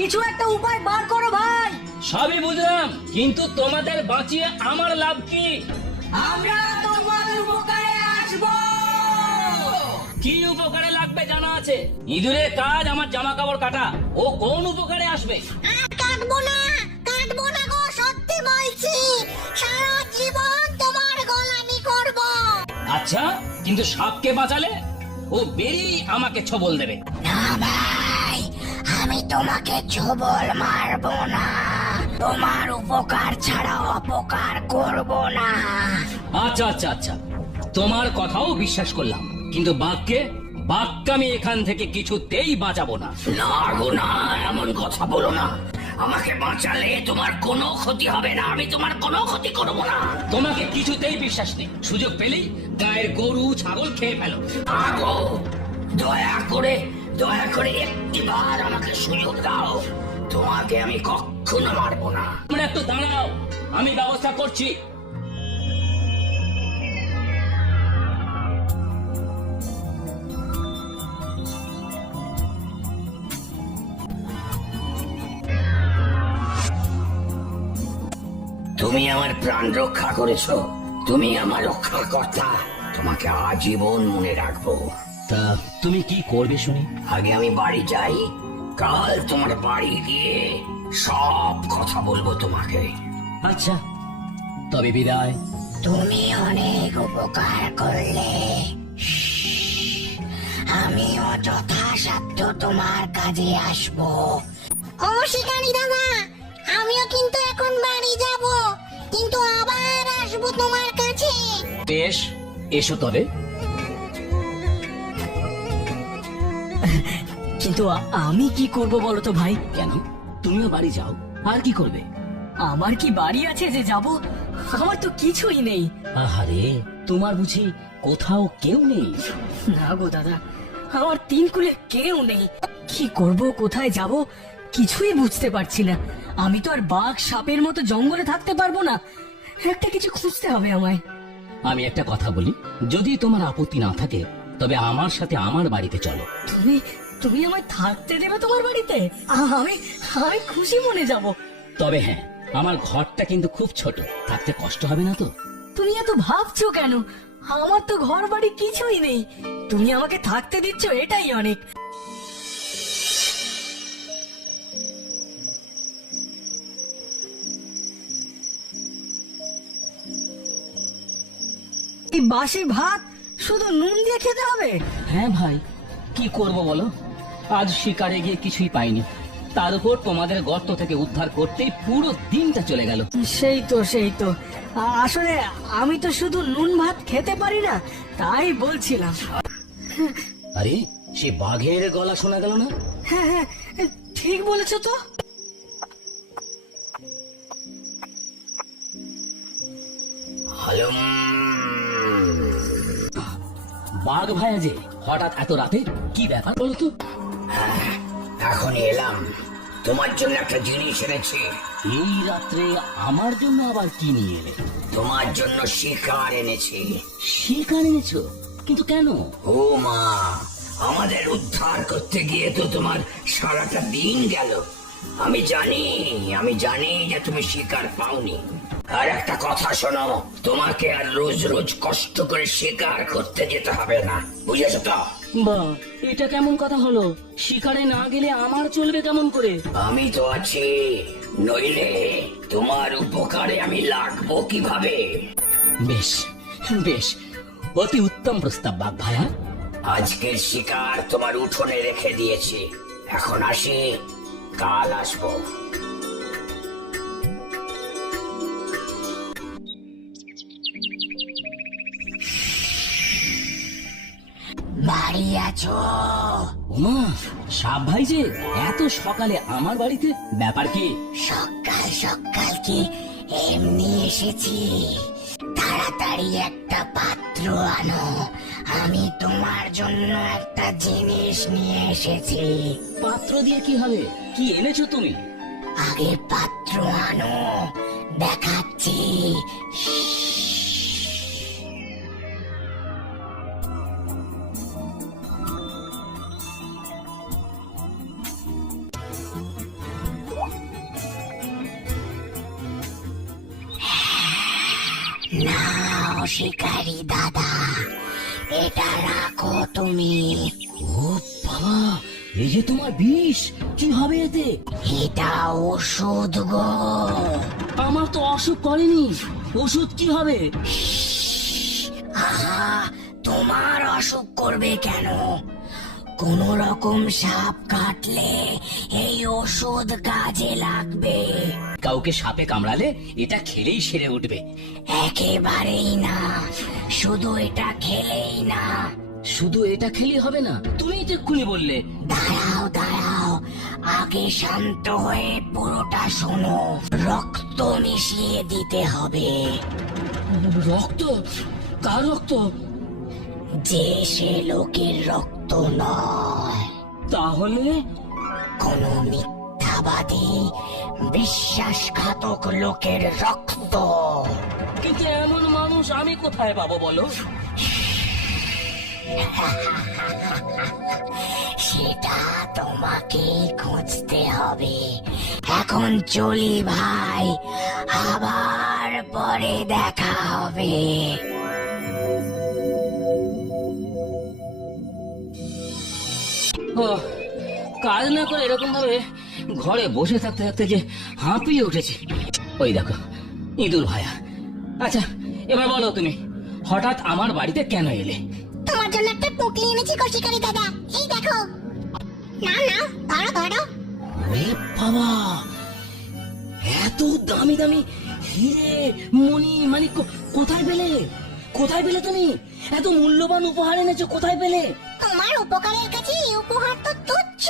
কিছু একটা উপায় বার করো ভাই। সবই বুঝলাম, কিন্তু তোমাদের বাঁচিয়ে আমার লাভ কি? আমরা তোমাদের উপকারে আসবো। কি উপকারে লাগবে জানা আছে? ইঁদুরের কাজ আমার জামা কাপড় কাটা, ও কোন উপকারে আসবে? কাটবো না গো, সত্যি বলছি, সারা জীবন তোমার গোলামি করব। আচ্ছা, কিন্তু সাপকে বাঁচালে ও বেরিয়ে আমাকে ছবল দেবে। না ভাই, আমি তোমাকে ছবল মারবো না, তোমার উপকার ছাড়া অপকার করব না। আচ্ছা আচ্ছা আচ্ছা, তোমার কথাও বিশ্বাস করলাম, কিন্তু বাঘকে আমি এখান থেকে কিছুতেই বাঁচাবো না। না গো না, এমন কথা বলো না। আমাকে বাঁচালে তোমার কোনো ক্ষতি হবে না, আমি তোমার কোনো ক্ষতি করবো না। তোমাকে কিছুতেই বিশ্বাস নেই, সুযোগ পেলেই গায়ের গরু ছাগল খেয়ে ফেলো। আগো, দয়া করে একটিবার আমাকে সুযোগ দাও, তোমাকে আমি কখনো মারবো না। তোমরা একটু দাঁড়াও, আমি ব্যবস্থা করছি। তুমি আমার প্রাণ রক্ষা করেছো, তুমি আমার রক্ষাকর্তা, তোমাকে আজীবন মনে রাখবো। তা তুমি কি করবে শুনি? আগে আমি বাড়ি যাই, কাল তোমার বাড়ি গিয়ে সব কথা বলবো তোমাকে। আচ্ছা, তবে বিদায়। তুমি অনেক উপকার করলে, আমিও যথাসাধ্য তোমার কাজে আসবো। ও শিকারি দাদা, আমিও কিন্তু এখন বাড়ি যাব, কিন্তু আবার আসবো তোমার কাছে। বেশ, এসো তবে। কিন্তু আমি কি করব বলো তো ভাই? কেন, তুমিও বাড়ি যাও, আর কি করবে? আমার কি বাড়ি আছে যে যাব? আমার তো কিছুই নেই। আহারে, তোমার বুঝি কোথাও কেউ নেই? না গো দাদা, আমার তিন কুলে কেউ নেই। কি করব, কোথায় যাব, কিছুই বুঝতে পারছি না। আমি তো আর বাঘ সাপের মতো জঙ্গলে থাকতে পারবো না, একটা কিছু খুঁজতে হবে আমায়। আমি একটা কথা বলি, যদি তোমার আপত্তি না থাকে, তবে আমার সাথে আমার বাড়িতে চলো। তুমি তুমি আমায় থাকতে দেবে তোমার বাড়িতে? আমি আমি খুশি মনে যাব। তবে হ্যাঁ, আমার ঘরটা কিন্তু খুব ছোট, থাকতে কষ্ট হবে না তো? তুমি এত ভাবছো কেন? আমার তো ঘর বাড়ি কিছুই নেই, তুমি আমাকে থাকতে দিচ্ছ, এটাই অনেক। এই বাসি ভাত শুধু নুন দিয়ে খেতে হবে? হ্যাঁ ভাই, কি করব বলো, আজ শিকারে গিয়ে কিছুই পাইনি, তার উপর তোমাদের গর্ত থেকে উদ্ধার করতেই পুরো দিনটা চলে গেল। সেই তো আসলে আমি তো শুধু নুন ভাত খেতে পারি না, তাই বলছিলাম। আরে, সে বাঘের গলা শোনা গেল না? হ্যাঁ হ্যাঁ, ঠিক বলেছো তো। হালুম, বাঘ ভাইয়া যে হঠাৎ এত রাতে, কি ব্যাপার বলো তো? এখন এলাম, তোমার জন্য একটা জিনিস এনেছি। এই রাত্রে আমার জন্য আবার কি নিয়ে এলে? তোমার জন্য শিকার এনেছি। শিকার এনেছো? কিন্তু কেন? ও মা, আমাদের উদ্ধার করতে গিয়ে তো তোমার সারাটা দিন গেল। আমি জানি যে তুমি শিকার পাওনি। আর একটা কথা শোনো, তোমাকে আর রোজ রোজ কষ্ট করে শিকার করতে যেতে হবে না, বুঝেছো তো? বা, এটা কেমন কথা হলো? শিকারে না গেলে আমার চলবে কেমন করে? আমি তো আছি, নইলে তোমার উপকারে আমি লাগবো কিভাবে? বেশ বেশ, অতি উত্তম প্রস্তাব বাঘ ভাইয়া। আজকের শিকার তোমার উঠোনে রেখে দিয়েছি, এখন আসি, কাল আসবো। বাড়ি আছো? ওমা, সাপ ভাই যে এত সকালে আমার বাড়িতে, ব্যাপার কি? সকাল সকাল কি এমনি এসেছি? তাড়াতাড়ি একটা পাত্র আনো, আমি তোমার জন্য একটা জিনিস নিয়ে এসেছি। পাত্র দিয়ে কি হবে? কি এনেছো তুমি? আগে পাত্র আনো, দেখাচ্ছি। নাও শিকারি দাদা, এটা রাখো তুমি। ও বাবা, এই যে তোমার বিষ, কি হবে এতে? এটা ওষুধ গো। আমার তো অসুখ করেনি, ওষুধ কি হবে? আহা, তোমার অসুখ করবে কেন? কোন রকম সাপ কাটলে এই ওষুধ কাজে লাগবে। কাউকে সাপে কামড়ালে এটা খেলেই সেরে উঠবে? একেবারেই না, শুধু এটা খেলেই না। শুধু এটা খেলেই হবে না? তুমি তো এক্ষুনি বললে। দাঁড়াও দাঁড়াও, আগে শান্ত হয়ে পুরোটা শোনো। রক্ত মিশিয়ে দিতে হবে। রক্ত? কার রক্ত? যে সে লোকের রক্ত নয়, তাহলে? কোন মিথ্যাবাদী বিশ্বাসঘাতক লোকের রক্ত। কিন্তু এমন মানুষ আমি কোথায় পাবো বলো? সেটা তোমাকেই খুঁজতে হবে। এখন চলি ভাই, আবার পরে দেখা হবে। ও, কাজ না করে এরকম ভাবে ঘরে বসে থাকতে থাকতে যে হাঁপিয়ে উঠেছে। ওই দেখো, ইঁদুর ভায়া। আচ্ছা, এবার বলো তুমি হঠাৎ আমার বাড়িতে কেন এলে? তোমার জন্য একটা পুঁটলি এনেছি কৌশিকারি দাদা, এই দেখো। না না, ধরো ধরো। ওরে বাবা, এত দামি দামি হিরে মণি মানে কোথায় পেলে? কোথায় পেলে তুমি? এত মূল্যবান উপহার এনেছো, কোথায় পেলে? তোমার উপকারের কাছে এই উপহার তো তুচ্ছ।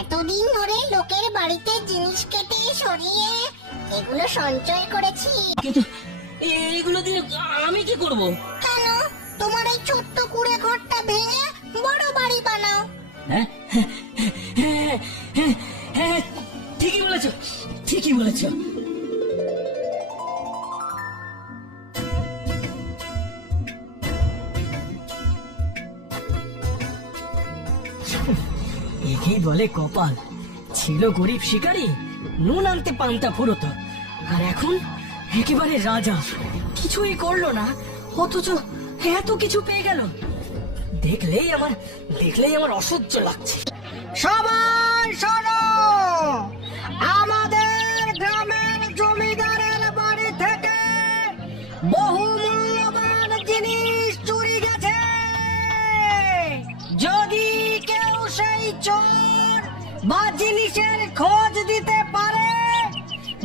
এতদিন ধরে লোকের বাড়িতে জিনিস কেটে সরিয়ে এগুলো সঞ্চয় করেছি। কিন্তু এইগুলো দিয়ে আমি কি করব? কেন, তোমার এই ছোট্ট কুড়ে ঘরটা ভেঙে বড় বাড়ি বানাও। হ্যাঁ হ্যাঁ হ্যাঁ হ্যাঁ, ঠিকই বলেছো, ঠিকই বলেছো। একেই বলে কপাল। ছিল গরিব শিকারী, নুন আনতে পান্তা ফুরোতো, আর এখন একেবারে রাজা। কিছুই করলো না, অথচ এত কিছু পেয়ে গেল। দেখলেই আমার অসহ্য লাগছে। সবাই শোনো, আমাদের গ্রামের জমিদারের বাড়ি থেকে বহু মূল্যবান জিনিস চুরি গেছে। যদি কেউ সেই চোর বা জিনিসের খোঁজ দিতে পারে,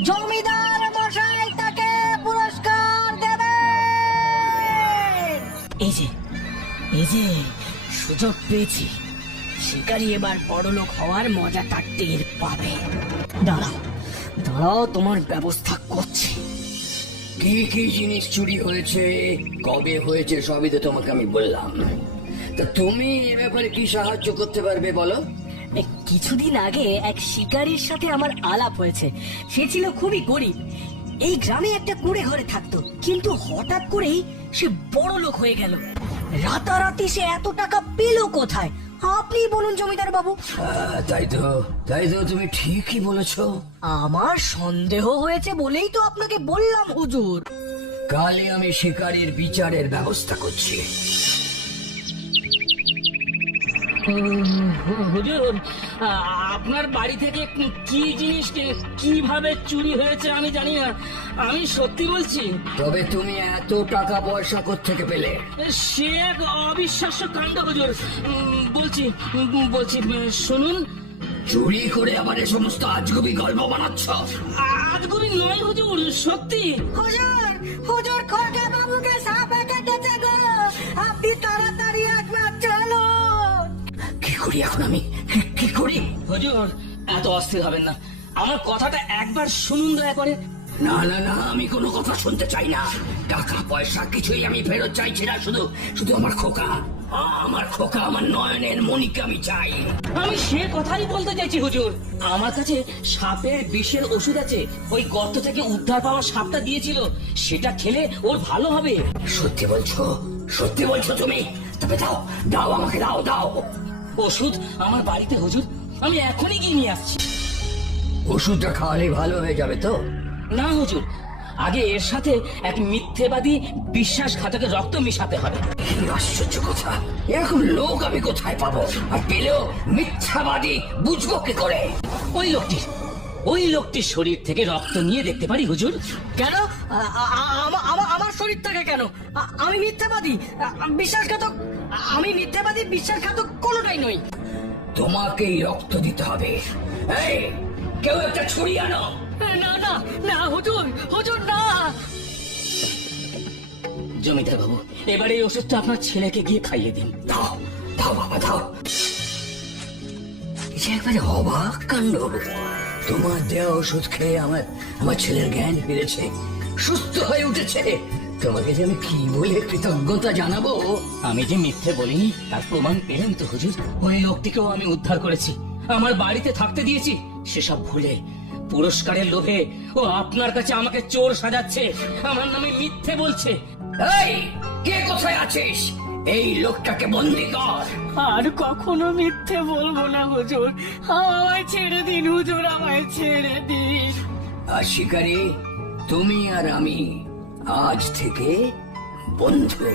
জমিদার মশাই তাকে পুরস্কার দেবে। এই যে সুযোগ পেয়েছি। শিকারী এবার বড়লোক হওয়ার মজাটা টের পাবে। দাঁড়াও, তোমার ব্যবস্থা করছি। কি কি জিনিস চুরি হয়েছে, কবে হয়েছে, সবই তো তোমাকে আমি বললাম। তা তুমি এ ব্যাপারে কি সাহায্য করতে পারবে বলো? কিছুদিন আগে এক শিকারীর সাথে আমার আলাপ হয়েছে। সে ছিল খুবই গরিব, এই গ্রামে একটা কুড়ে ঘরে থাকতো, কিন্তু হঠাৎ করেই সে বড় লোক হয়ে গেল। রাতারাতি সে এত টাকা পেল কোথায়? আপনি বলুন জমিদার বাবু। তাই তো তুমি ঠিকই বলেছ। আমার সন্দেহ হয়েছে বলেই তো আপনাকে বললাম হুজুর। কালই আমি শিকারীর বিচারের ব্যবস্থা করছি। হুজুর, আপনার বাড়ি থেকে কি জিনিস কিভাবে চুরি হয়েছে আমি জানি না, আমি সত্যি বলছি। তবে তুমি এত টাকা পয়সা কোত্থেকে পেলে? সে এক অবিশ্বাস্য কাণ্ড হুজুর। বলছি শুনুন। চুরি করে আবার এ সমস্ত আজগুবি গল্প বানাচ্ছ? আজগুবি নয় হুজুর, সত্যি। হুজুর খড়গা বাবুকে সাপে কেটেছে গো, আপনি তাড়াতাড়ি একবার চলো। কি করি এখন আমি, কি করি? হুজুর, এত অস্থির হবেন না, আমার কথাটা একবার শুনুন দয়া করে। না না না, আমি কোনো কথা শুনতে চাই না। টাকা পয়সা কিছুই আমি ফেরত চাইছি না, শুধু আমার খোকা, আমার নয়নের মণিকে আমি চাই। আমি সে কথাই বলতে চাইছি হুজুর। আমার কাছে সাপের বিষের ওষুধ আছে, ওই গর্ত থেকে উদ্ধার পাওয়া সাপটা দিয়েছিল, সেটা খেলে ওর ভালো হবে। সত্যি বলছো তুমি? তবে দাও আমাকে, দাও। ওষুধ আমার বাড়িতে হুজুর, আমি এখনই গিয়ে নিয়ে আসছি। ওষুধটা খাওয়ালে ভালো হয়ে যাবে তো? না হুজুর, আগে এর সাথে এক মিথ্যেবাদী বিশ্বাসঘাতকের রক্ত মিশাতে হবে। কি আশ্চর্য কথা! এরকম লোক আমি কোথায় পাবো? আর পেলেও মিথ্যাবাদী বুঝবো কি করে? ওই লোকটির শরীর থেকে রক্ত নিয়ে দেখতে পারি হুজুর। কেন? আমার শরীর থেকে কেন? আমি মিথ্যাবাদী, বিশ্বাসঘাতক? আমি মিথ্যাবাদী, বিশ্বাসঘাতক কোনোটাই নই। তোমাকেই রক্ত দিতে হবে। এই, কেউ একটা ছুরি আনো। না না না হুজুর, হুজুর না। জমিদার বাবু, এবার এই ওষুধটা আপনার ছেলেকে গিয়ে খাইয়ে দিন। দাও দাও বাবা দাও। এটা একবারে অবাক কাণ্ড। তোমার দেওয়া ওষুধ খেয়ে আমার ছেলের জ্ঞান ফিরেছে, সুস্থ হয়ে উঠেছে। তোমাকে যে আমি কি বলে কৃতজ্ঞতা জানাবো। আমি যে মিথ্যে বলিনি তার প্রমাণ পেলেন তো হুজুর। ওই লোকটিকেও আমি উদ্ধার করেছি, আমার বাড়িতে থাকতে দিয়েছি। সেসব ভুলে পুরস্কারের লোভে ও আপনার কাছে আমাকে চোর সাজাচ্ছে, আমার নামে মিথ্যে বলছে। এই, কে কোথায় আছিস? এই লোকটাকে বন্দি কর। আর কখনো মিথ্যে বলবো না হুজুর, আমায় ছেড়ে দিন হুজুর, আমায় ছেড়ে দিন। আর শিকারী, তুমি আর আমি আজ থেকে বন্ধু।